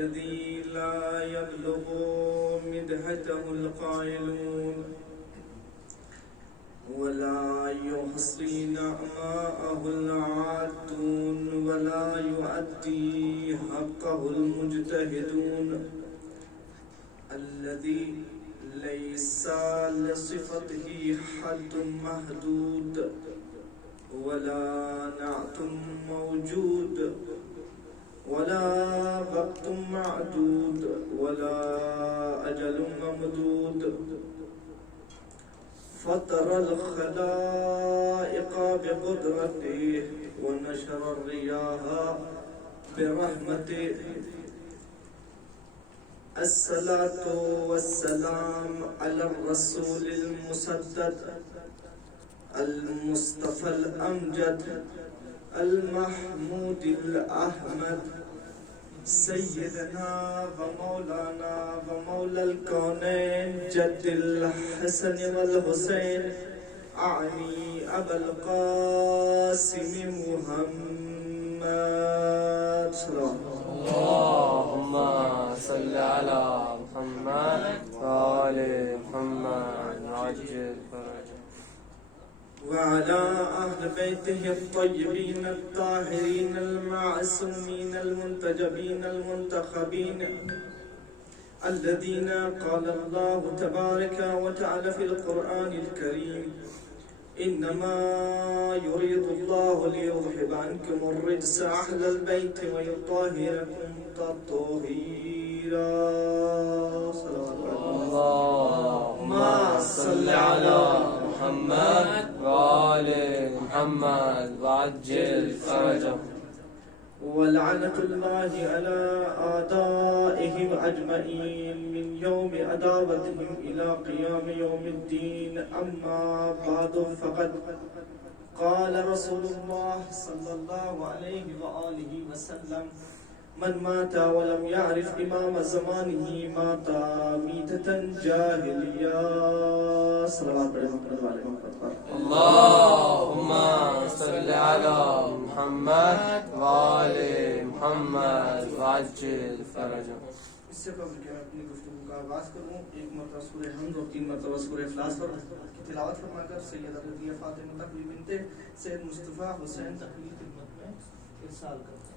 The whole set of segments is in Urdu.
الذي لا يبلغ مدحته القائلون ولا يحصي نعماءه العادون ولا يؤدي حقه المجتهدون الذي ليس لصفته حد محدود ولا نعت موجود ولا وقت معدود ولا أجل ممدود فطر الخلائق بقدرته ونشر الرياح برحمته الصلاة والسلام على الرسول المسدد المصطفى الأمجد المحمود الأحمد سيدنا ومولانا ومولى الكونين جد الحسن والحسين أعني أبا القاسم محمد اللهم صل على محمد وآل محمد وعجل فرجه وعلى أهل بيته الطيبين الطاهرين المعصومين المنتجبين المنتخبين الذين قال الله تبارك وتعالى في القرآن الكريم إنما يريد الله ليذهب عنكم الرجس أهل البيت ويطهركم تطهيرا. اللهم صل على محمد وآل محمد وعجل فرجه. ولعنة الله على أعدائهم أجمعين من يوم عداوتهم إلى قيام يوم الدين. أما بعد فقد قال رسول الله صلى الله عليه وآله وسلم من مات ولم يعرف إمام زمانه مات ميتة جاهلية. صلوات اللهم صل على محمد وآل محمد وعجل فرجه. اس سے قبل کہ میں اپنی گفتگو کا آغاز کروں ایک مرتبہ سورہ حمد اور 3 مرتبہ سورہ اخلاص پر کی تلاوت فرما کر سیدہ رضیہ فاطمہ تقوی بنت سید مصطفیٰ حسین تقوی کی خدمت میں ارسال کرتے ہیں.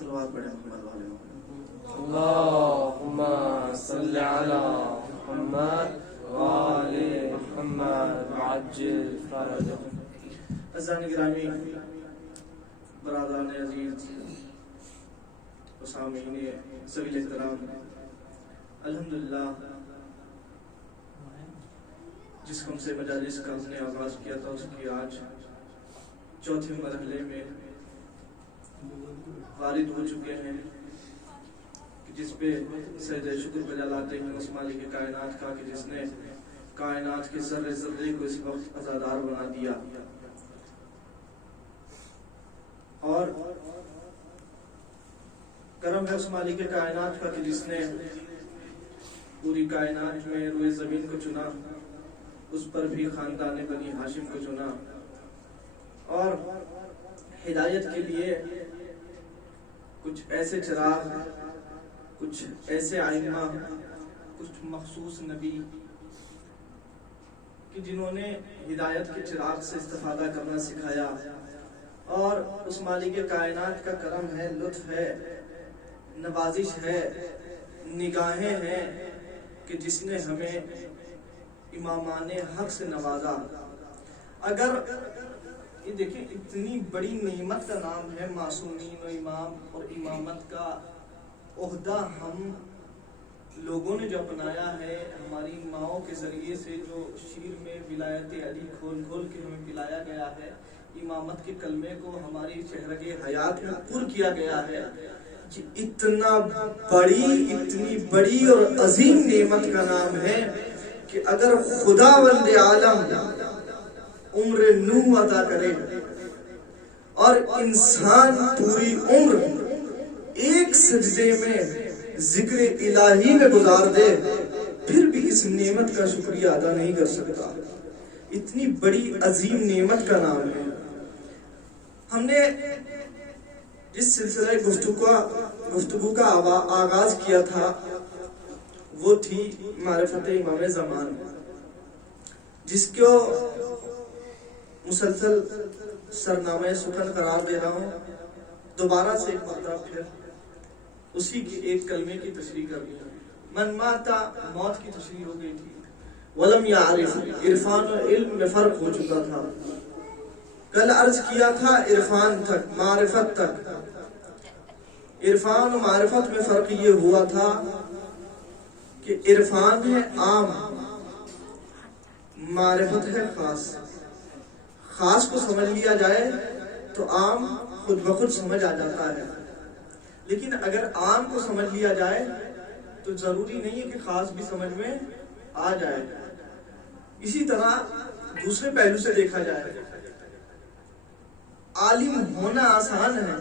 صلوات پڑھیں محمد والے اللهم صل على محمد وآل محمد وعجل فرجه. عزیزان گرامی، برادران عزیز و سامعین ذوی الاحترام، الحمدللہ جس کم سے مجالس کا ہم نے آغاز کیا تھا اس کی آج چوتھے مرحلے میں وارد ہو چکے ہیں کہ جس پہ سجدہ شکر بجا لاتے ہیں اس مالک کائنات کا کہ جس نے کائنات کے ذرے ذرے کو اس وقت عزادار بنا دیا، اور کرم ہے اس مالک کائنات کا کہ جس نے پوری کائنات میں روئے زمین کو چنا، اس پر بھی خاندان بنی ہاشم کو چنا، اور ہدایت کے لیے کچھ ایسے چراغ، کچھ ایسے آئمہ، کچھ مخصوص نبی کہ جنہوں نے ہدایت کے چراغ سے استفادہ کرنا سکھایا. اور اس مالک کائنات کا کرم ہے، لطف ہے، نوازش ہے، نگاہیں ہیں کہ جس نے ہمیں امامان حق سے نوازا. اگر یہ دیکھیں اتنی بڑی نعمت کا نام ہے معصومین و امام، اور امامت کا عہدہ ہم لوگوں نے جو اپنایا ہے، ہماری ماؤں کے ذریعے سے جو شیر میں ولایت علی کھول کھول کے ہمیں پلایا گیا ہے، امامت کے کلمے کو ہماری شہرگ حیات میں پر کیا گیا ہے، کہ اتنی بڑی اور عظیم نعمت کا نام ہے کہ اگر خداوند عالم عمر نوح عطا کرے اور انسان پوری عمر ایک سجدے میں ذکر الہی میں گزار دے پھر بھی اس نعمت کا شکریہ ادا نہیں کر سکتا. اتنی بڑی عظیم نعمت کا نام ہے. ہم نے جس سلسلہ گفتگو کا آغاز کیا تھا وہ تھی معرفت امام زمان، جس کو مسلسل سرنامہ سخن قرار دے رہا ہوں. دوبارہ سے ایک مرتبہ پھر اسی کی ایک کلمے کی تشریح کر رہی ہوں. من ماتا، موت کی تشریح ہو گئی تھی. ولم یعرف، عرفان و علم میں فرق ہو چکا تھا. کل عرض کیا تھا عرفان تک، معرفت تک. عرفان و معرفت میں فرق یہ ہوا تھا کہ عرفان ہے عام، معرفت ہے خاص. خاص کو سمجھ لیا جائے تو عام خود بخود سمجھ آ جاتا ہے، لیکن اگر عام کو سمجھ لیا جائے تو ضروری نہیں ہے کہ خاص بھی سمجھ میں آ جائے. اسی طرح دوسرے پہلو سے دیکھا جائے، عالم ہونا آسان ہے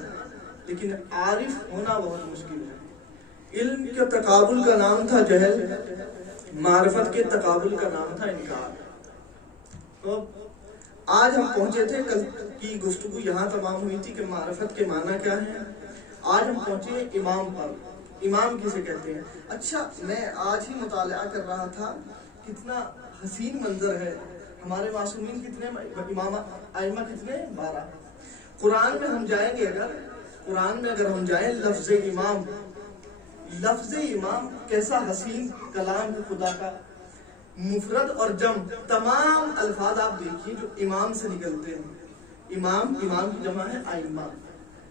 لیکن عارف ہونا بہت مشکل ہے. علم کے تقابل کا نام تھا جہل، معرفت کے تقابل کا نام تھا انکار. تو آج ہم پہنچے تھے، کل کی گفتگو یہاں تمام ہوئی تھی کہ معرفت کے معنی کیا ہیں. آج ہم پہنچے امام پر. امام کسے کہتے ہیں؟ اچھا، میں آج ہی مطالعہ کر رہا تھا، کتنا حسین منظر ہے. ہمارے معصومین کتنے امام ائمہ کتنے؟ 12. قرآن میں ہم جائیں گے، قرآن میں اگر ہم جائیں، لفظ امام کیسا حسین کلام ہے خدا کا. مفرد اور جم تمام الفاظ آپ دیکھیے جو امام سے نکلتے ہیں. امام کی جمع ہے ائمہ.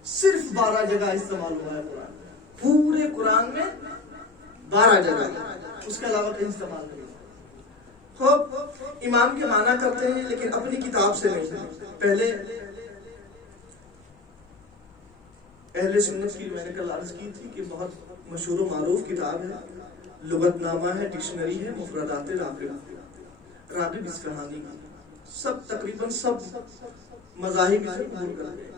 صرف 12 جگہ استعمال ہوا ہے قرآن، پورے قرآن میں 12 جگہ، اس کے علاوہ کہیں استعمال نہیں. خوب امام کے معنی کرتے ہیں لیکن اپنی کتاب سے نہیں. پہلے اہل سنت کی میں نے کل عرض کی تھی کہ بہت مشہور و معروف کتاب ہے، لغت نامہ ہے، ڈکشنری ہے، مفردات راغب اصفہانی کا. تقریباً سب مذاہب سے قبول کرتے ہیں.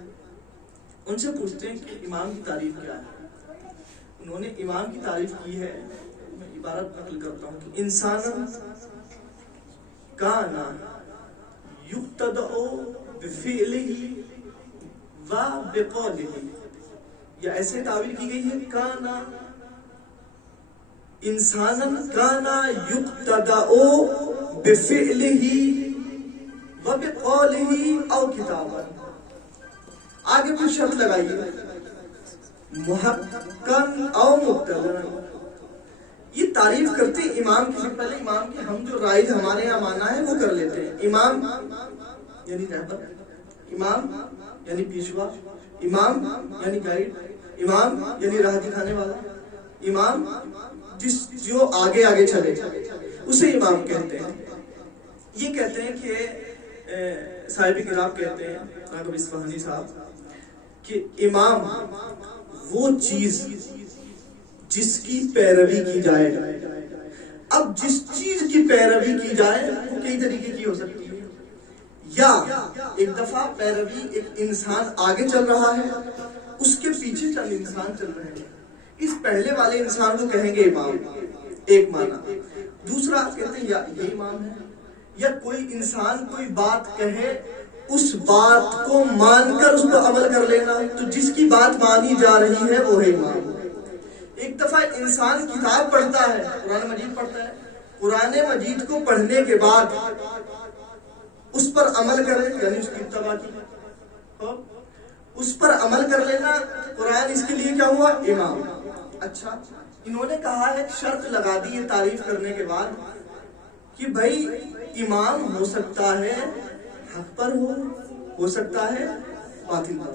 ان سے پوچھتے ہیں کہ امام کی تعریف کیا ہے. انہوں نے امام کی تعریف کی ہے، میں عبارت نقل کرتا ہوں کہ انسان کانا یقتدع بفعلہ و بقولہ، یا ایسے تعبیر کی گئی ہے کانا انسانا کانا یقتدع بفعلہ و بقولہ او کتابا. آگے کوئی شرط لگائیے، محققاً او مبتدعاً. یہ تعریف کرتے امام کی. پہلے امام کے ہم جو رائج ہمارے یہاں مانا ہے وہ کر لیتے ہیں. امام یعنی رہبر، امام یعنی پیشوا، امام یعنی گائیڈ، امام یعنی راہ دکھانے والا، امام جو آگے چلے اسے امام کہتے ہیں. یہ کہتے ہیں کہ صاحب کتاب کہتے ہیں راغب اصفہانی صاحب کہ امام وہ چیز جس کی پیروی کی جائے. اب جس چیز کی پیروی کی جائے وہ کئی طریقے کی ہو سکتی ہے. یا ایک دفعہ پیروی ایک انسان آگے چل رہا ہے، اس کے پیچھے چند انسان چل رہے ہیں، اس پہلے والے انسان کو کہیں گے امام، ایک معنی. دوسرا کہتے ہیں یا یہ امام ہے. یا کوئی انسان کوئی بات کہے، اس بات کو مان کر اس پر عمل کر لینا، تو جس کی بات مانی جا رہی ہے وہ ہے امام. ایک دفعہ انسان کتاب پڑھتا ہے، قرآن مجید پڑھتا ہے، قرآن مجید کو پڑھنے کے بعد اس پر عمل کرے، یعنی اس کی اتباع کی، اس پر عمل کر لینا. قرآن اس کے لیے کیا ہوا؟ امام. اچھا، انہوں نے کہا ہے شرط لگا دی ہے تعریف کرنے کے بعد کہ بھائی امام ہو سکتا ہے حق پر ہو سکتا ہے باطل پر.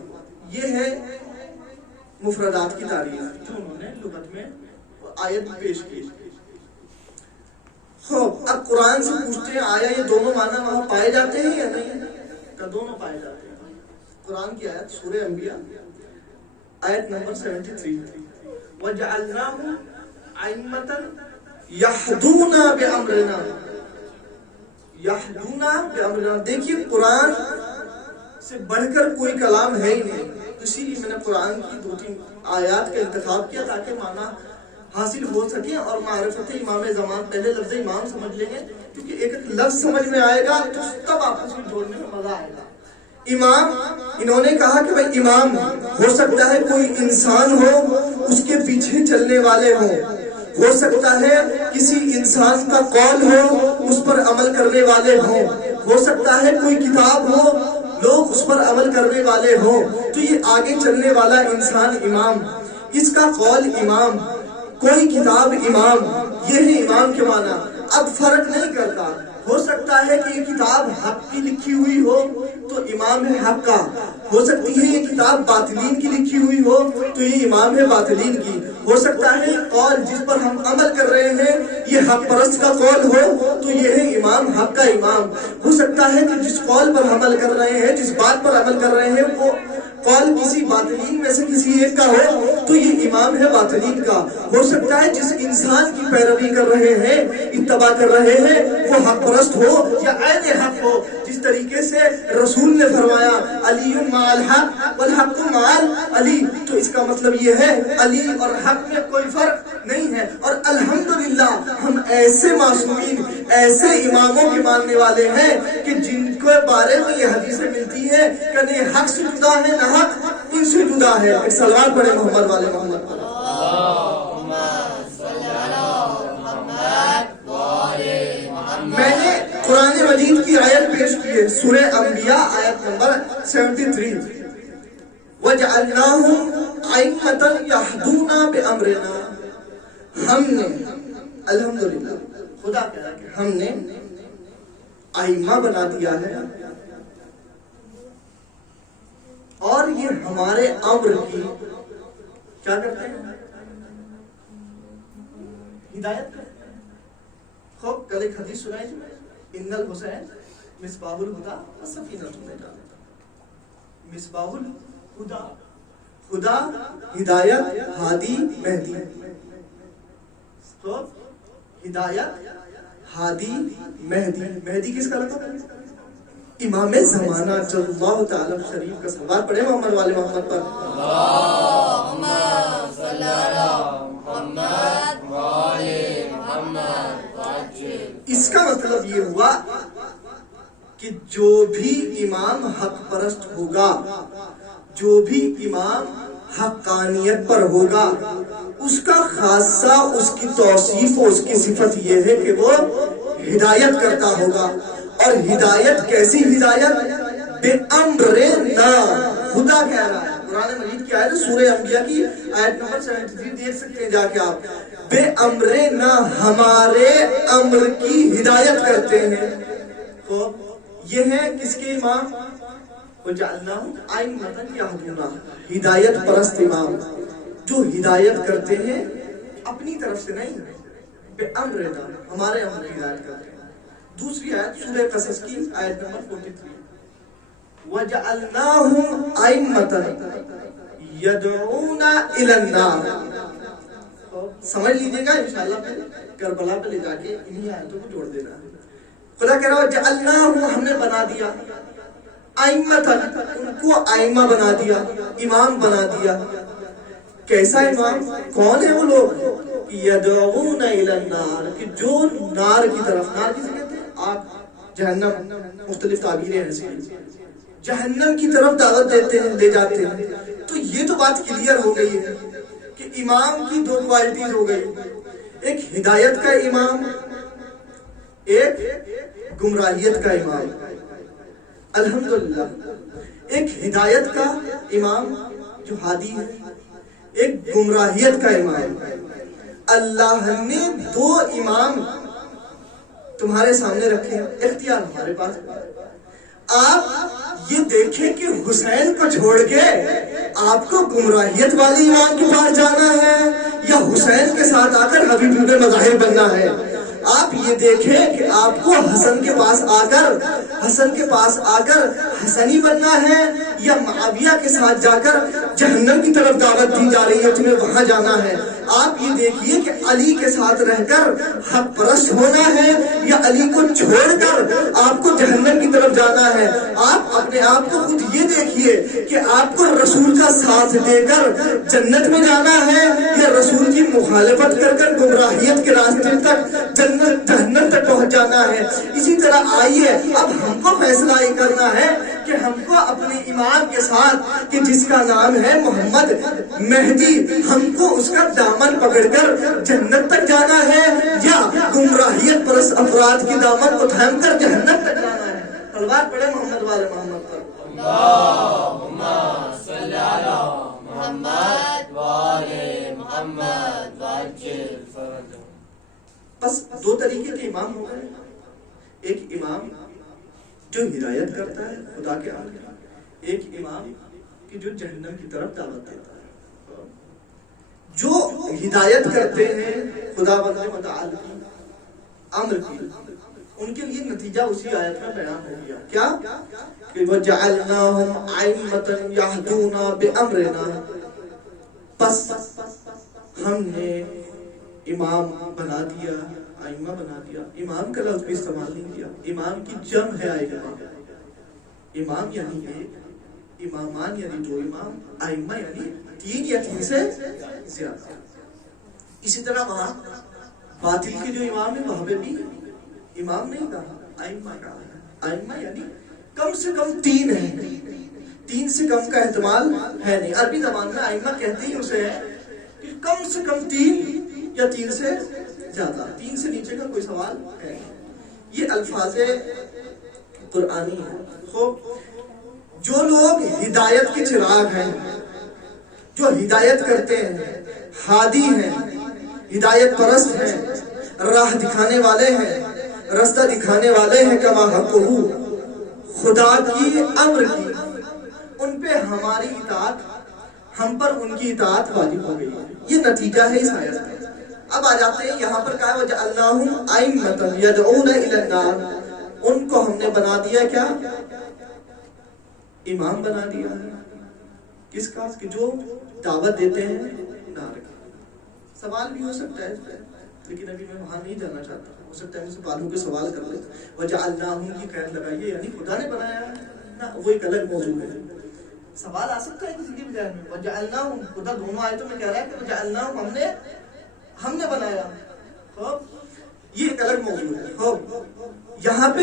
یہ ہے مفردات کی تعریف جو انہوں نے لغت میں آیت پیش کی. خوب اب قرآن سے پوچھتے ہیں آیا یہ دونوں معنی وہاں پائے جاتے ہیں یا نہیں؟ کہ دونوں پائے جاتے ہیں. قرآن کی آیت سورہ انبیاء آیت نمبر 73 وَجَعَلْنَاهُمْ أَئِمَّةً يَهْدُونَ بِأَمْرِنَا يَهْدُونَ بِأَمْرِنَا. دیکھیے قرآن سے بڑھ کر کوئی کلام ہے ہی نہیں. اسی لیے میں نے قرآن کی 2-3 آیات کا انتخاب کیا تاکہ معنی حاصل ہو سکے اور معرفت امام زمان. پہلے لفظ امام سمجھ لیں گے کیونکہ ایک لفظ سمجھ میں آئے گا تو تب آپس میں جوڑنے میں مزہ آئے گا. امام, انہوں نے کہا کہ بھائی امام ہو سکتا ہے کوئی انسان ہو, اس کے پیچھے چلنے والے ہوں, ہو سکتا ہے کسی انسان کا قول ہو, اس پر عمل کرنے والے ہوں, ہو سکتا ہے کوئی کتاب ہو, لوگ اس پر عمل کرنے والے ہوں. تو یہ آگے چلنے والا انسان امام, اس کا قول امام, کوئی کتاب امام, یہ ہے امام کے معنی. اب فرق نہیں کرتا, ہو سکتا ہے کہ یہ کتاب حق کی لکھی ہوئی ہو تو امام ہے حق کا, ہو سکتی ہے یہ کتاب باطلین کی لکھی ہوئی ہو تو یہ امام ہے باطلین کی, ہو سکتا ہے قول جس پر ہم عمل کر رہے ہیں یہ حق پرست کا قول ہو تو یہ ہے امام حق کا امام, ہو سکتا ہے کہ جس قول پر عمل کر رہے ہیں, جس بات پر عمل کر رہے ہیں وہ قول کسی باطلین میں سے کسی ایک کا ہو تو یہ امام ہے باطلین کا, ہو سکتا ہے جس انسان کی پیروی کر رہے ہیں, اتباع کر رہے ہیں, وہ حق پرست ہو یا عین حق ہو. جس طریقے سے رسول نے فرمایا علی مع الحق والحق مع علی, تو اس کا مطلب یہ ہے علی اور حق میں کوئی فرق نہیں ہے. اور الحمدللہ ہم ایسے معصومین, ایسے اماموں کے ماننے والے ہیں کہ جن کے بارے میں یہ حدیثیں ملتی ہے کہ نہ حق سے جدا ہے نہ حق ان سے جدا ہے. ایک صلوات پڑھے محمد والے محمد پر. میں نے قرآن مجید کی آیت پیش کی ہے, سورہ انبیاء آیت نمبر 73 وَجَعَلْنَاهُمْ أَئِمَّةً يَهْدُونَ بِأَمْرِنَا. ہم نے الحمدللہ, خدا کہہ رہا ہے کہ ہم نے ائمہ بنا دیا ہے اور یہ ہمارے امر کی کیا کرتے ہیں, ہدایت کرتے ہیں. خوب کل ایک حدیث سنائی تھی, ان الحسین مصباح الہدا والسفینۃ النجاۃ. مصباح الہدا, خدا ہدایت, ہادی مہدی. تو ہدایت, ہادی, مہدی. مہدی کس کا لقب ہے؟ امام زمانہ صلی اللہ تعالی شریف کا. صلوات پڑھے محمد والے محمد پر. اللہم صلی علی محمد وآل محمد. اس کا مطلب یہ ہوا کہ جو بھی امام حق پرست ہوگا, جو بھی امام حقانیت پر ہوگا, اس کا خاصہ, اس کی توصیف اور اس کی صفت یہ ہے کہ وہ ہدایت کرتا ہوگا. اور ہدایت کیسی ہدایت؟ بے امرنا. خدا کہہ رہا ہے قرآن مجید کی آیت سورہ انبیاء کی آیت نمبر 73 دیکھ سکتے ہیں جا کے آپ. بے امرنا, ہمارے امر کی ہدایت کرتے ہیں. تو یہ ہے کس کے امام؟ وَجَعَلْنَاهُمْ أَئِمَّةً يَهْدُونَ, ہدایت پرست امام جو ہدایت کرتے ہیں اپنی طرف سے نہیں, بے امرنا, ہمارے امر کی ہدایت کرتے ہیں. دوسری آیت سورہ قصص کی آیت نمبر 43 وَجَعَلْنَاهُمْ أَئِمَّةً يَدْعُونَ إِلَى النَّارِ. سمجھ لیجئے گا انشاءاللہ پھر کربلا پہ لے جا کے انہی آیتوں کو جوڑ دینا ہے. خدا کہہ رہا ہے جعلناہم, ہم نے بنا دیا, ائمۃ, ان کو ائمہ بنا دیا, امام بنا دیا. کیسا امام؟ کون ہے وہ لوگ؟ یدعون الی النار, کہ جو نار کی طرف, نار کسے کہتے ہیں؟ آگ, جہنم, مختلف تعبیریں ہیں اس کی, جہنم کی طرف دعوت دیتے ہیں, لے جاتے ہیں. تو یہ تو بات کلیئر ہو گئی ہے کہ امام کی دو کوالٹیز ہو گئی, ایک ہدایت کا امام, ایک گمراہیت کا امام. الحمدللہ ایک ہدایت کا امام جو ہادی ہے, ایک گمراہیت کا امام. اللہ نے دو امام تمہارے سامنے رکھے ہیں, اختیار ہمارے پاس. آپ یہ دیکھیں کہ حسین کو چھوڑ کے آپ کو گمراہیت والی امام کے پاس جانا ہے یا حسین کے ساتھ آ کر حبیب مظاہر بننا ہے. آپ یہ دیکھیں کہ آپ کو حسن کے پاس آ کر حسنی بننا ہے یا معاویہ کے ساتھ جا کر جہنم کی طرف دعوت دی جا رہی ہے، تمہیں وہاں جانا ہے۔ آپ یہ دیکھیے کہ علی کے ساتھ رہ کر حق پرست ہونا ہے یا علی کو چھوڑ کر آپ کو جہنم کی طرف جانا ہے۔ آپ اپنے آپ کو خود یہ دیکھیے کہ آپ کو رسول کا ساتھ دے کر جنت میں جانا ہے یا رسول کی مخالفت کر کر گمراہیت کے راستے تک جہنم تک پہنچ جانا ہے۔ اسی طرح آئیے اب ہم کو فیصلہ یہ کرنا ہے کہ ہم کو اپنے امام کے ساتھ کہ جس کا نام ہے محمد مہدی، ہم کو اس کا دامن پکڑ کر جنت تک جانا ہے یا گمراہیت پرست افراد کی دامن کو تھام کر جہنم تک جانا ہے۔ تلوار پڑے محمد والے محمد پر۔ اللہم صلی علی محمد وآل محمد وعجل فرجہ۔ بس دو طریقے کے امام ہو گئے، ایک امام جو ہدایت کرتا ہے خدا کے آگے، ایک امام کی جو جہنم کی طرف دعوت دیتا ہے۔ جو ہدایت کرتے ہیں خدا بندے متعال کی امر کی، ان کے لیے نتیجہ اسی آیت میں بیان ہو گیا، کیا کہ وَجَعَلْنَاهُمْ أَئِمَّةً يَهْدُونَ بِأَمْرِنَا، بس ہم نے امام بنا دیا، ائمہ بنا دیا۔ امام کا لفظ بھی استعمال نہیں کیا، امام کی جمع ہے ائمہ۔ امام یعنی ایک، امامان یعنی دو امام، ائمہ یعنی تین یا تین سے زیادہ۔ اسی طرح وہاں باطل کے جو امام ہیں وہاں پہ بھی امام نہیں کہا، ائمہ کہا ہے۔ ائمہ یعنی کم سے کم تین ہیں، تین سے کم کا احتمال ہے نہیں۔ عربی زبان میں ائمہ کہتے ہی اسے ہے کہ کم سے کم تین یا تین سے زیادہ، تین سے نیچے کا کوئی سوال ہے۔ یہ الفاظ قرآنی ہیں۔ جو لوگ ہدایت کے چراغ ہیں، جو ہدایت کرتے ہیں، ہادی ہیں، ہدایت پرست ہیں، راہ دکھانے والے ہیں، رستہ دکھانے والے ہیں، کما حقہ، خدا کی امر کی، ان پہ ہماری اطاعت، ہم پر ان کی اطاعت واجب ہو گئی ہے۔ یہ نتیجہ ہے اس آیت کا۔ اب آ جاتے ہیں یہاں پر کہا وَجَعَلْنَاهُمْ أَئِمَّةً يَدْعُونَ إِلَى النَّارِ، ان کو ہم نے بنا دیا کیا؟ امام بنا دیا ہے۔ کس کا؟ کہ جو دعوت دیتے ہیں نار کی۔ سوال بھی ہو سکتا ہے لیکن ابھی میں وہاں نہیں جانا چاہتا، ہو سکتا ہے مجھ سے بعدوں کے سوال کر لیں۔ وَجَعَلْنَاهُمْ کی قید لگائیے یعنی خدا نے بنایا ہے نا، وہ ایک الگ موضوع ہے۔ سوال آ سکتا ہے کسی کے بھی ذہن میں، وَجَعَلْنَاهُمْ، خدا دونوں آیتوں میں کہہ رہا ہے کہ وَجَعَلْنَاهُمْ، ہم نے بنایا۔ یہ ایک الگ موضوع ہے۔ یہاں پہ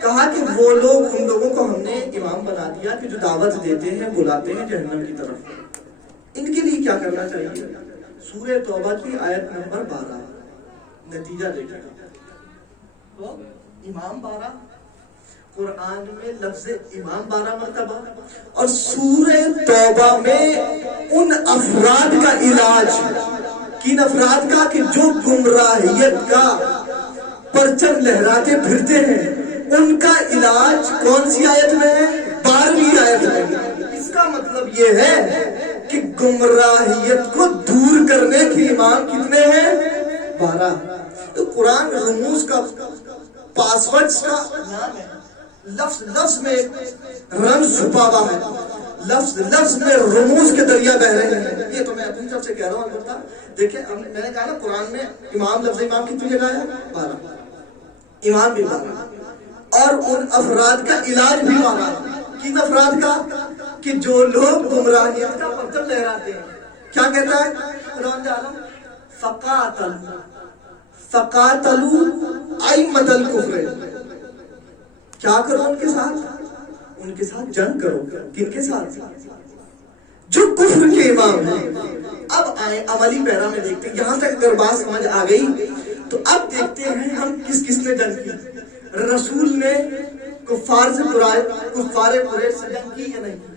کہا کہ وہ لوگ، ان لوگوں کو ہم نے امام بنا دیا کہ جو دعوت دیتے ہیں، بلاتے ہیں جہنم کی طرف۔ ان کے لیے کیا کرنا چاہیے؟ سورہ توبہ کی آیت نمبر 12 نتیجہ دیکھیں گا۔ امام 12 قرآن میں لفظ امام 12 مرتبہ، اور سورہ توبہ میں ان افراد کا علاج، کن افراد کا کہ جو گمراہیت کا پرچم لہراتے پھرتے ہیں، ان کا علاج کون سی آیت میں ہے؟ 12ویں آیت میں۔ اس کا مطلب یہ ہے کہ گمراہیت کو دور کرنے کے امام کتنے ہیں؟ 12۔ تو قرآن رموز کا، پاسورڈز کا نام ہے۔ لفظ لفظ میں رمز چھپا ہوا ہے، لفظ لفظ میں رموز کے دریا بہ رہے ہیں۔ یہ تو میں اپنی طرف سے کہہ رہا ہوں البتہ دیکھیں، میں نے کہا نا قرآن میں امام، لفظ امام کتنی جگہ ہے؟ 12۔ امام بھی 12، اور ان افراد کا علاج بھی 12۔ کن افراد کا؟ کہ جو لوگ گمراہیت کا پرچم لہراتے ہیں۔ کیا کہتا ہے قرآن عالم؟ فقاتلوا ائمۃ الکفر، کیا کرو ان کے ساتھ؟ ان کے ساتھ جنگ کرو۔ کن کے ساتھ؟ جو کفر کے امام ہیں۔ اب آئیں عملی پیرا میں دیکھتے ہیں، یہاں تک اگر بات سمجھ آ گئی تو اب دیکھتے ہیں ہم کس کس نے جنگ کی۔ رسول نے کفار قریش سے جنگ کی یا نہیں کی؟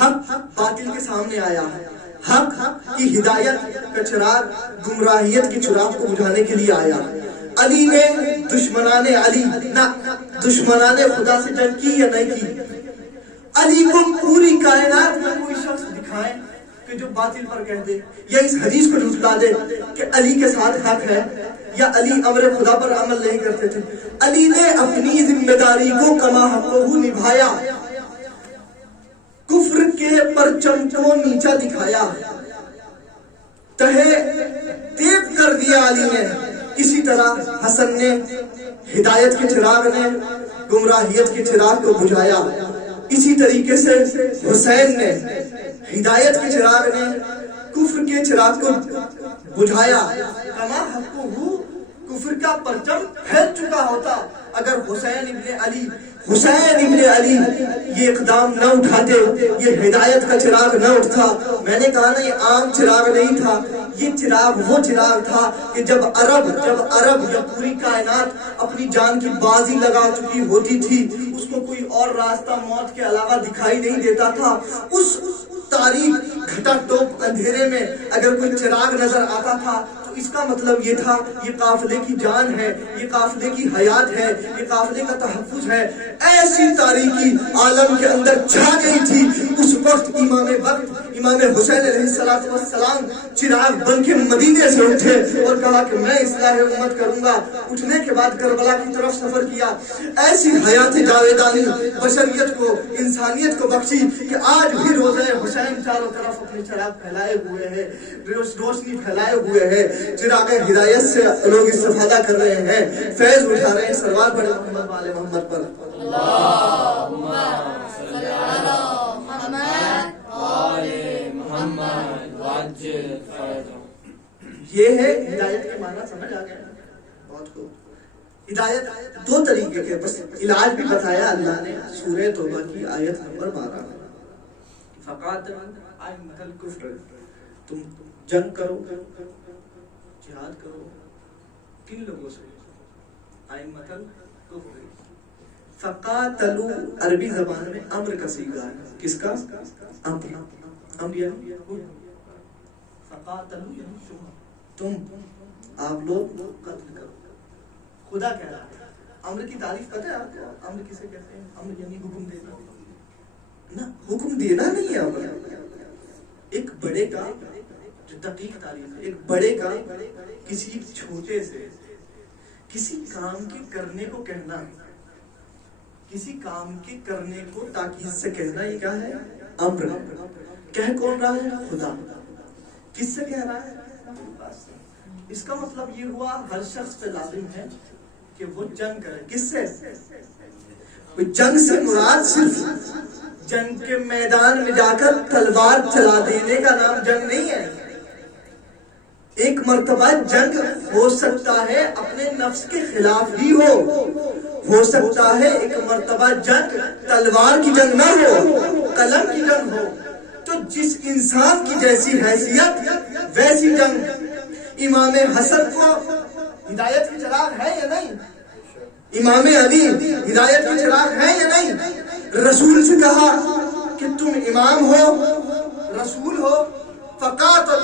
حق باطل کے سامنے آیا ہے، حق کی ہدایت کا چراغ گمراہیت کی چراغ کو بجھانے کے لیے آیا۔ علی نے دشمنان علی نہ دشمنان خدا سے جنگ کی یا نہیں کی؟ علی کو پوری کائنات میں کوئی شخص دکھائے کہ جو باطل پر کہہ دے یا اس حدیث کو جھٹلا دے کہ علی کے ساتھ حق ہے یا علی امر خدا پر عمل نہیں کرتے تھے۔ علی نے اپنی ذمہ داری کو کما حقہ نبھایا، کفر کے پرچم کو نیچا دکھایا، تہے تیز کر دیا علی نے، اسی طرح حسن نے ہدایت کے چراغ نے گمراہیت کے چراغ کو بجھایا، اسی طریقے سے حسین نے ہدایت کے چراغ نے کفر کے چراغ کو بجھایا۔ کما حقہ، کفر کا پرچم پھیل چکا ہوتا اگر حسین ابن علی یہ اقدام نہ اٹھاتے، یہ ہدایت کا چراغ نہ اٹھتا۔ میں نے کہا نا یہ عام چراغ نہیں تھا، یہ چراغ وہ چراغ تھا کہ جب عرب یا پوری کائنات اپنی جان کی بازی لگا چکی ہوتی تھی، اس کو کوئی اور راستہ موت کے علاوہ دکھائی نہیں دیتا تھا، اس تاریک گھٹا ٹوپ اندھیرے میں اگر کوئی چراغ نظر آتا تھا تو اس کا مطلب یہ تھا یہ قافلے کی جان ہے، یہ قافلے کی حیات ہے، یہ قافلے کا تحفظ ہے۔ ایسی تاریکی عالم کے اندر چھا گئی تھی اس وقت امام حسین علیہ السلام چراغ بن کے مدینے سے اٹھے اور کہا کہ میں اصلاح امت کروں گا۔ اٹھنے کے بعد کربلا کی طرف سفر کیا، ایسی حیات جاویدانی بشریت کو، انسانیت کو بخشی کہ آج بھی روزہ حسین چاروں طرف اپنے چراغ پھیلائے ہوئے ہیں، روشنی پھیلائے ہوئے ہیں، چراغ ہدایت سے لوگ استفادہ کر رہے ہیں، فیض اٹھا رہے ہیں۔ سروار بڑے محمد والے محمد پر اللہم صلی علی محمد وآل محمد وعجل فرجهم۔ یہ ہے ہدایت کے معنی، سمجھ آ گیا؟ بہت خوب۔ ہدایت دو طریقے کے، بس علاج بھی بتایا اللہ نے سورہ توبہ کی آیت نمبر 12 میں، فقاتل ائمۃ الکفر، تم جنگ کرو، جہاد کرو کن لوگوں سے؟ ائمۃ الکفر۔ فقاتلو عربی زبان میں امر کا صیغہ ہے، کس کا؟ امر یعنی فقاتلو یعنی شما، تم آپ لوگ قتل کرو۔ خدا کہہ رہا ہے امر کی تعریف پتہ ہے آپ کو؟ امر کسے کہتے ہیں؟ امر یعنی حکم دینا نہ، حکم دینا نہیں ہے امر۔ ایک بڑے کا جو دقیق تعریف ہے، ایک بڑے کا کسی چھوٹے سے کسی کام کے کرنے کو کہنا، کسی کام کے کرنے کو تاکید سے کہنا، یہ کیا ہے؟ امر۔ کہہ کون رہا ہے؟ خدا۔ کس سے کہہ رہا ہے؟ اس کا مطلب یہ ہوا ہر شخص پہ لازم ہے کہ وہ جنگ کرے۔ کس سے؟ جنگ سے مراد صرف جنگ کے میدان میں جا کر تلوار چلا دینے کا نام جنگ نہیں ہے۔ ایک مرتبہ جنگ ہو سکتا ہے اپنے نفس کے خلاف ہی ہو سکتا ہے ایک مرتبہ جنگ تلوار کی جنگ نہ ہو، قلم کی جنگ ہو۔ تو جس انسان کی جیسی حیثیت ویسی جنگ۔ امام حسن کو ہدایت کی چراغ ہے یا نہیں؟ امام علی ہدایت کی چراغ ہے یا نہیں؟ رسول سے کہا کہ تم امام ہو، رسول ہو، فقاتل،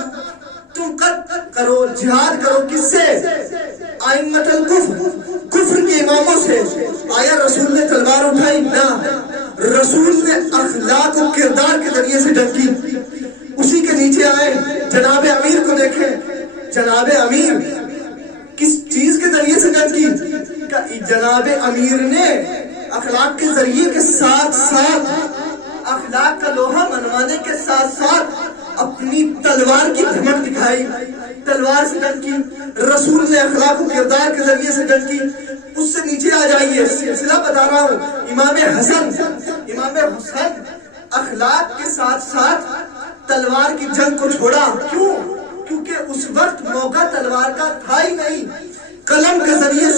تم قتل کرو، جہاد کرو، کس سے؟ ائمۃ الکفر، کفر کے اماموں سے۔ آیا رسول نے تلوار اٹھائی؟ نہ، رسول نے اخلاق و کردار کے ذریعے سے جنگ کی۔ اسی کے نیچے آئے جناب امیر کو دیکھیں، جناب امیر کس چیز کے ذریعے سے جنگ کی؟ کہ جناب امیر نے اخلاق کے ذریعے کے ساتھ ساتھ، اخلاق کا لوہا منوانے کے ساتھ ساتھ اپنی تلوار کی دھمک دکھائی، تلوار سے جنگ کی۔ رسول نے اخلاق و کردار کے ذریعے سے جنگ کی۔ اس سے نیچے آ جائیے، سلسلہ بتا رہا ہوں۔ امام حسن اخلاق کے ساتھ ساتھ تلوار کی جنگ کو چھوڑا، کیوں؟ کیونکہ اس وقت موقع تلوار کا تھا ہی نہیں۔ قلم کے ذریعے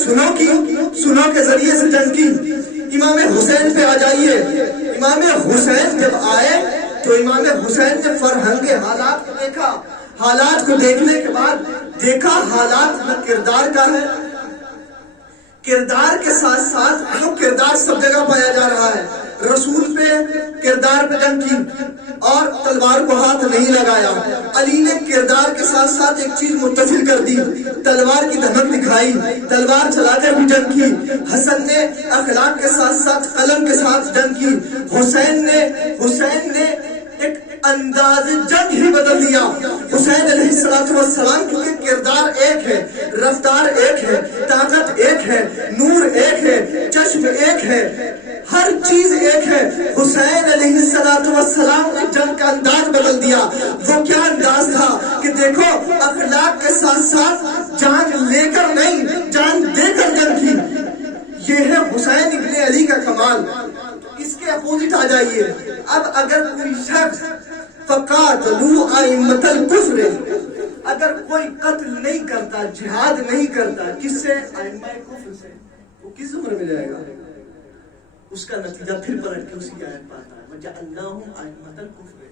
سنوں کے ذریعے سے جنگ کی۔ امام حسین پہ آ جائیے۔ امام حسین جب آئے تو امام حسین نے فرہنگ حالات کو دیکھا، حالات کو دیکھنے کے بعد دیکھا حالات میں کردار کا ہے، کردار کے ساتھ ساتھ جو کردار سب جگہ پایا جا رہا ہے، رسول پہ کردار پہ جنگ کی اور تلوار کو ہاتھ نہیں لگایا۔ علی نے کردار کے ساتھ ساتھ ایک چیز متصل کر دی، تلوار کی دھمک دکھائی، تلوار چلا کر بھی جنگ کی۔ حسن نے اخلاق کے ساتھ ساتھ قلم کے ساتھ جنگ کی۔ حسین نے ایک انداز جنگ ہی بدل دیا۔ حسین علیہ السلام کیونکہ کردار ایک ہے، رفتار ایک ہے، طاقت ایک ہے، نور ایک ہے، چشم ایک ہے۔ ہر چیز ایک ہے. حسین علیہ السلام نے جنگ کا انداز بدل دیا. وہ کیا انداز تھا کہ دیکھو اخلاق کے ساتھ ساتھ جان لے کر نہیں جان دے کر جنگ کی. یہ ہے حسین ابن علی کا کمال. اس کے اپوزٹ آ جائیے. اب اگر کوئی شخص فقاتلوا ائمۃ الکفر، اگر کوئی قتل نہیں کرتا، جہاد نہیں کرتا، کس سے؟ ائمہ کفر سے. وہ کس زمرے میں جائے گا؟ اس کا نتیجہ پھر پلٹ کے اسی آیت پاتا ہے وَجَعَلْنَاهُمْ أَئِمَّةً الْكُفْرِ.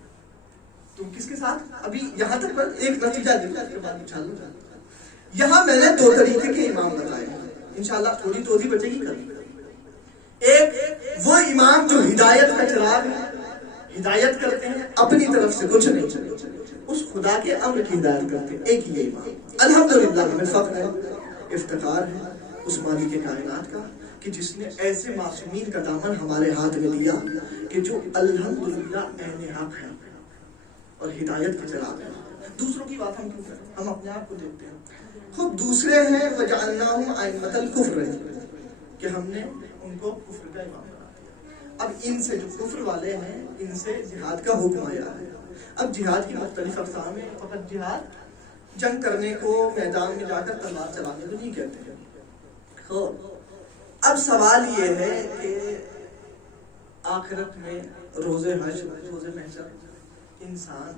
تم کس کے ساتھ؟ ابھی یہاں تک ایک نتیجہ دے کے بعد انشاءاللہ. یہاں میں نے دو طریقے کے امام بتائے ہیں، انشاءاللہ تھوڑی توضیح بچے گی کل. ایک وہ امام جو ہدایت کا چراغ ہے، ہدایت کرتے ہیں اپنی طرف سے کچھ نہیں، اس خدا کے امر کی ہدایت کرتے ہیں. ایک یہ امام الحمدللہ ہمیں فخر ہے، افتخار ہے اس مالک کائنات کا کہ جس نے ایسے معصومین کا دامن ہمارے ہاتھ میں دیا کہ جو الحمدللہ عین حق ہے اور ہدایت کے چراغ ہے. دوسروں کی بات ہم کیوں کریں؟ ہم اپنے آپ کو دیکھتے ہیں. خود دوسرے ہیں وَجَعَلْنَاهُمْ أَئِمَّةً الْكُفْرِ کہ ہم نے ان کو کفر کا امام بنا دیا. اب ان سے جو کفر والے ہیں ان سے جہاد کا حکم آیا ہے. اب جہاد کی مختلف اقسام ہیں. فقط جہاد جنگ کرنے کو میدان میں جا کر تلوار چلانے کو نہیں کہتے ہیں. اب سوال یہ ہے کہ آخرت میں روز حشر روز محشر انسان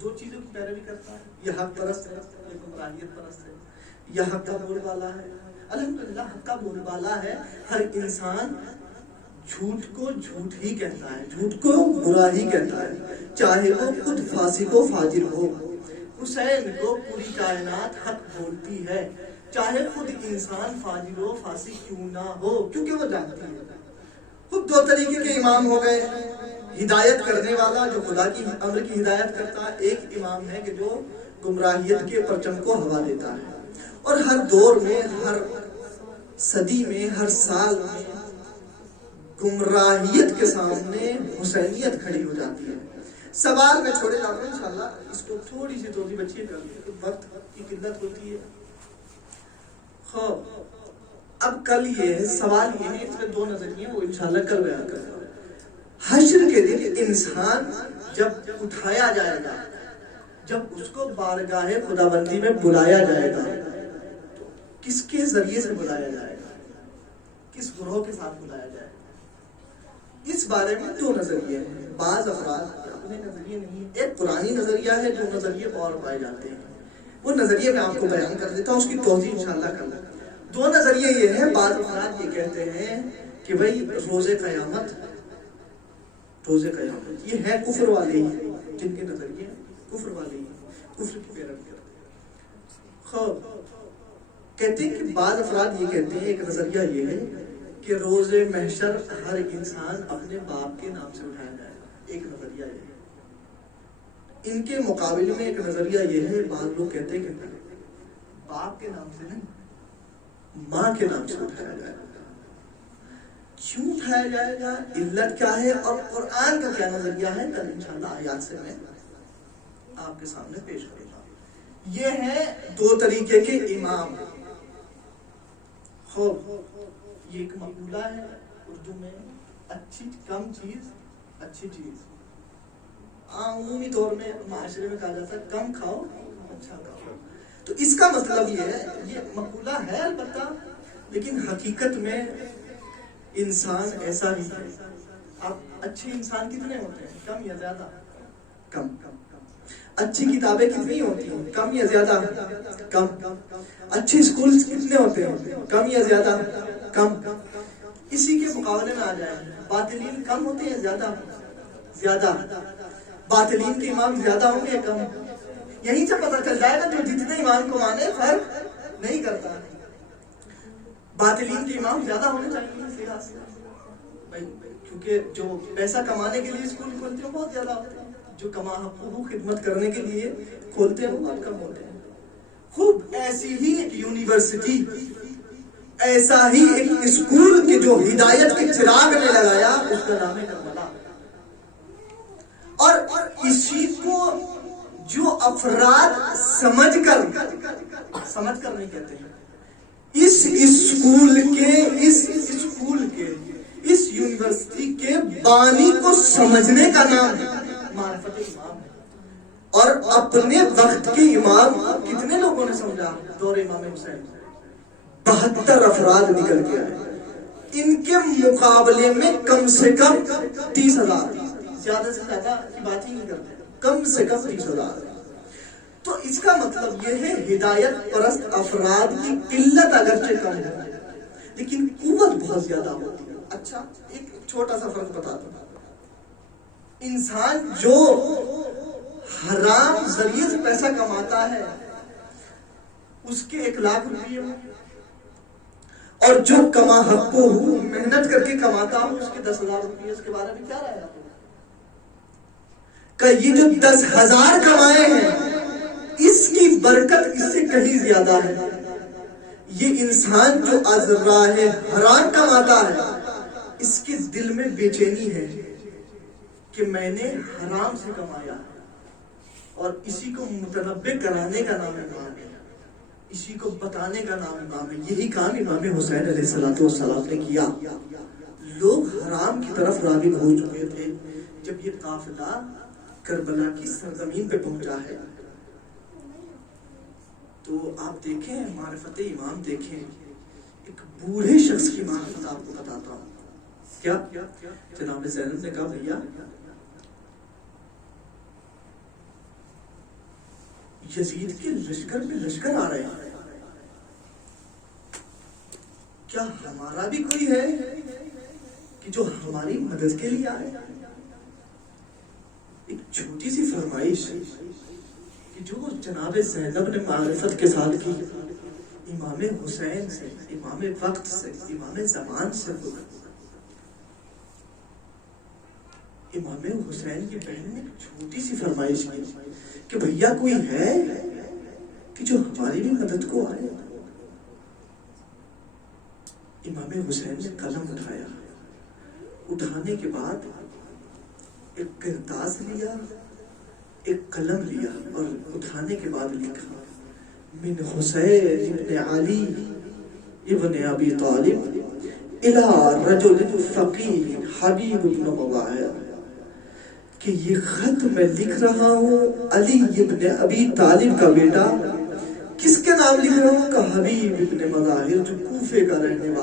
دو چیزوں کی پیروی کرتا ہے. یہ حق پرست ہے، یہ گمراہیت پرست ہے. یہ حق کا بول والا ہے، الحمدللہ حق کا بول والا ہے. ہر انسان جھوٹ کو جھوٹ ہی کہتا ہے، جھوٹ کو برا ہی کہتا ہے، چاہے وہ خود فاسق و فاجر ہو. حسین کو پوری کائنات حق بولتی ہے، چاہے خود انسان فاجر و فاسق کیوں نہ ہو، کیونکہ وہ جانتی ہے. خود دو طریقے کے امام ہو گئے. ہدایت کرنے والا جو خدا کی امر کی ہدایت کرتا ہے، ایک امام ہے کہ جو گمراہیت کے پرچم کو ہوا دیتا ہے. اور ہر دور میں، ہر صدی میں، ہر سال میں گمراہیت کے سامنے حسینیت کھڑی ہو جاتی ہے. سوال میں چھوڑے جاتا ہوں انشاءاللہ. اس کو تھوڑی سی توضیح بچیے کر، وقت کی قلت ہوتی ہے. اب کل یہ ہے، سوال یہ ہے، اس میں دو نظریے وہ انشاءاللہ کل بیان کریں. حشر کے دن انسان جب اٹھایا جائے گا، جب اس کو بارگاہ خداوندی میں بلایا جائے گا، تو کس کے ذریعے سے بلایا جائے گا؟ کس گروہ کے ساتھ بلایا جائے گا؟ اس بارے میں دو نظریے ہیں. بعض افراد اپنے نظریے نہیں، ایک قرآنی نظریہ ہے، دو نظریے اور پائے جاتے ہیں. وہ نظریے میں آپ کو بیان کر دیتا ہوں، اس کی توضیح انشاءاللہ کرنا. دو نظریے یہ ہیں، بعض افراد یہ کہتے ہیں کہ بھئی روز قیامت یہ ہے کفر والے ہی، جن کے نظریے کفر والے ہی، کفر کی پیروی کرتے ہیں. کہتے ہیں کہ بعض افراد یہ کہتے ہیں، ایک نظریہ یہ ہے کہ روز محشر ہر انسان اپنے باپ کے نام سے اٹھایا جائے گا. ایک نظریہ یہ ہے. ان کے مقابلے میں ایک نظریہ یہ ہے، بعض لوگ کہتے ہیں کہ باپ کے نام سے نہیں، ماں کے نام سے اٹھایا جائے گا. کیوں اٹھایا جائے گا؟ علت کیا ہے؟ اور قرآن کا کیا نظریہ ہے؟ کل انشاءاللہ آیات سے میں آپ کے سامنے پیش کروں گا. یہ ہیں دو طریقے کے امام. یہ ایک مقولہ ہے اردو میں، اچھی کم چیز اچھی چیز. عمومی طور میں معاشرے میں کہا جاتا ہے کم کھاؤ اچھا کھاؤ. تو اس کا مطلب یہ ہے، یہ مقولہ ہے البتہ، لیکن حقیقت میں انسان ایسا ہی ہے. آپ اچھے انسان کتنے ہوتے ہیں؟ کم یا زیادہ؟ کم. اچھی کتابیں کتنی ہوتی ہیں؟ کم یا زیادہ؟ کم. اچھے اسکول کتنے ہوتے ہیں؟ کم یا زیادہ؟ کم. اسی کے مقابلے میں آ جائیں، باطلین کم ہوتے ہیں زیادہ؟ زیادہ. باطلین کے امام زیادہ ہوں گے کم؟ یہیں سے پتہ چل جائے گا جو جتنے امام کو مانے فرق نہیں کرتا. باطلین کے امام زیادہ ہونے چاہیے کیونکہ جو پیسہ کمانے کے لیے اسکول کھولتے ہیں بہت زیادہ ہوتے ہیں، جو حقوق خدمت کرنے کے لیے کھولتے ہیں وہ بہت کم ہوتے ہیں. خوب ایسی ہی ایک یونیورسٹی، ایسا ہی ایک اسکول کہ جو ہدایت کے چراغ نے لگایا، اس کا نام ہے کربلا. اور اسی کو جو افراد سمجھ کر نہیں کہتے ہیں، اس اسکول کے اس اسکول کے، اس یونیورسٹی کے بانی کو سمجھنے کا نام معرفت امام ہے۔ اور اپنے وقت کے امام کتنے لوگوں نے سمجھا؟ دور امام حسین 72 افراد نکل کے آئے، ان کے مقابلے میں کم سے کم 30,000، زیادہ سے زیادہ کی بات ہی نہیں کرتے، کم سے کم 30,000۔ تو اس کا مطلب یہ ہے ہدایت پرست افراد کی قلت اگرچہ کم ہے لیکن قوت بہت زیادہ ہوتی ہے۔ اچھا ایک چھوٹا سا فرق بتا دوں، انسان جو حرام ذریعے سے پیسہ کماتا ہے اس کے 1,00,000 روپیے، اور جو کما حق کو محنت کر کے کماتا ہوں اس کے 10,000 روپیے، اس کے بارے میں کیا رائے آپ کا؟ یہ جو 10,000 کمائے ہیں اس کی برکت اس سے کہیں زیادہ ہے۔ یہ انسان جو از راہ حرام کماتا ہے اس کے دل میں بے چینی ہے کہ میں نے حرام سے کمایا، اور اسی کو متنبع کرانے کا نام امام ہے، اسی کو بتانے کا نام امام ہے۔ یہی کام امام حسین علیہ السلام نے کیا۔ لوگ حرام کی طرف راغب ہو چکے تھے۔ جب یہ قافلہ کربلا کی سرزمین پہ پہنچا ہے تو آپ دیکھیں معرفت امام دیکھیں، ایک بوڑھے شخص کی معرفت آپ کو بتاتا ہوں۔ کیا جناب زینب نے کہا بھیا یزید کے لشکر میں لشکر آ رہے ہیں، کیا ہمارا بھی کوئی ہے کہ جو ہماری مدد کے لیے آئے؟ ایک چھوٹی سی فرمائش کہ جو جناب زینب نے معرفت کے ساتھ کی، امام حسین سے، امام وقت سے، امام زمان سے، امام حسین کی بہن نے چھوٹی سی فرمائش کی کہ بھیا کوئی ہے کہ جو ہماری بھی مدد کو آئے؟ امام حسین نے قلم اٹھایا، اٹھانے کے بعد ایک کرتاس لیا، ایک قلم لیا، اور اٹھانے کے بعد لکھا من حسین ابن علی ابن ابی طالب الى رجل فقیہ حبیب ابن مظاہر، کہ یہ خط میں لکھ رہا ہوں علی ابن ابی طالب کا بیٹا، کس کے نام لکھ رہا ہوں؟ کہ حبیب ابن مظاہر جو کوفے کا رہنے والا